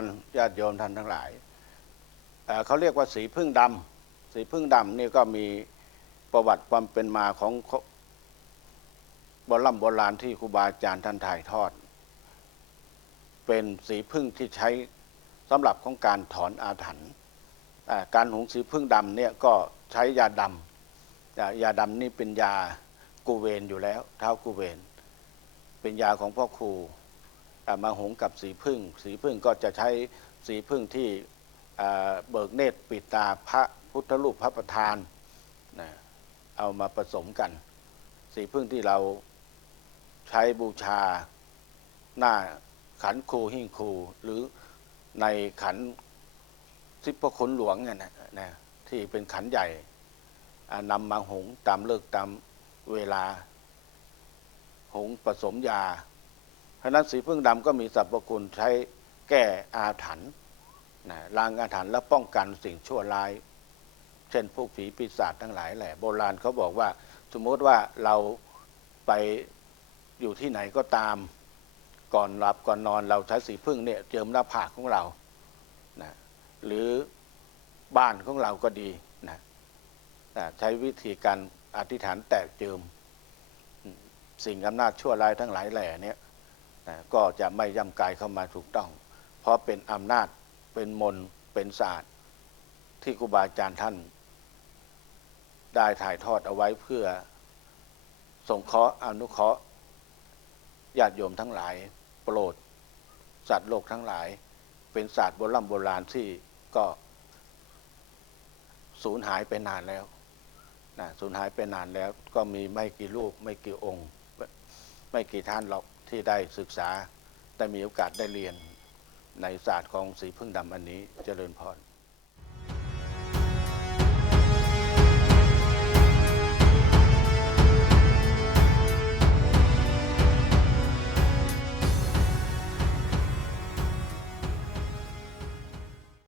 รญาติโยมท่านทั้งหลายเขาเรียกว่าสีพึ่งดำสีพึ่งดำนี่ก็มีประวัติความเป็นมาของโบราณโบราณที่ครูบาอาจารย์ท่านถ่ายทอด เป็นสีพึ่งที่ใช้สำหรับของการถอนอาถรรพ์การหุงสีพึ่งดำเนี่ยก็ใช้ยาดำยาดำนี่เป็นยากูเวนอยู่แล้ว เท้ากูเวน เป็นยาของพ่อครู มาหงกับสีพึ่ง สีพึ่งก็จะใช้สีพึ่งที่เบิกเนตรปิดตาพระพุทธรูปพระประธานนะเอามาผสมกัน สีพึ่งที่เราใช้บูชาหน้าขันครูหิ้งครูหรือในขันสิบพระคุณหลวงเนี่ยนะที่เป็นขันใหญ่นำมาหงตามเลิกตามเวลา หงผสมยา ราะนั้นสีพึ่งดำก็มีสรรพคุณใช้แก้อาถรรพ์นะล้างอาถรรพ์และป้องกันสิ่งชั่วร้าย เช่นพวกผีปีศาจทั้งหลายแหละ โบราณเขาบอกว่า สมมติว่าเราไปอยู่ที่ไหนก็ตาม ก่อนหลับก่อนนอนเราใช้สีพึ่งเนี่ยเจิมหน้าผากของเรานะหรือบ้านของเราก็ดีนะนะใช้วิธีการอธิษฐานแตกเจิม สิ่งอำนาจชั่วร้ายทั้งหลายแหล่เนี่ย ก็จะไม่ย่ำกายเข้ามาถูกต้อง เพราะเป็นอำนาจเป็นมนต์เป็นศาสตร์ ที่ครูบาอาจารย์ท่าน ได้ถ่ายทอดเอาไว้เพื่อส่งเคราะห์อนุเคราะห์ญาติโยมทั้งหลาย โปรด สัตว์โลกทั้งหลาย เป็นศาสตร์โบราณโบราณที่ก็สูญหายไปนานแล้วนะสูญหายไปนานแล้วก็มีไม่กี่รูปไม่กี่องค์ ไม่กี่ท่านหรอก ที่ได้ศึกษาได้มีโอกาสได้เรียนในศาสตร์ของสีพึ่งดำอันนี้เจริญพร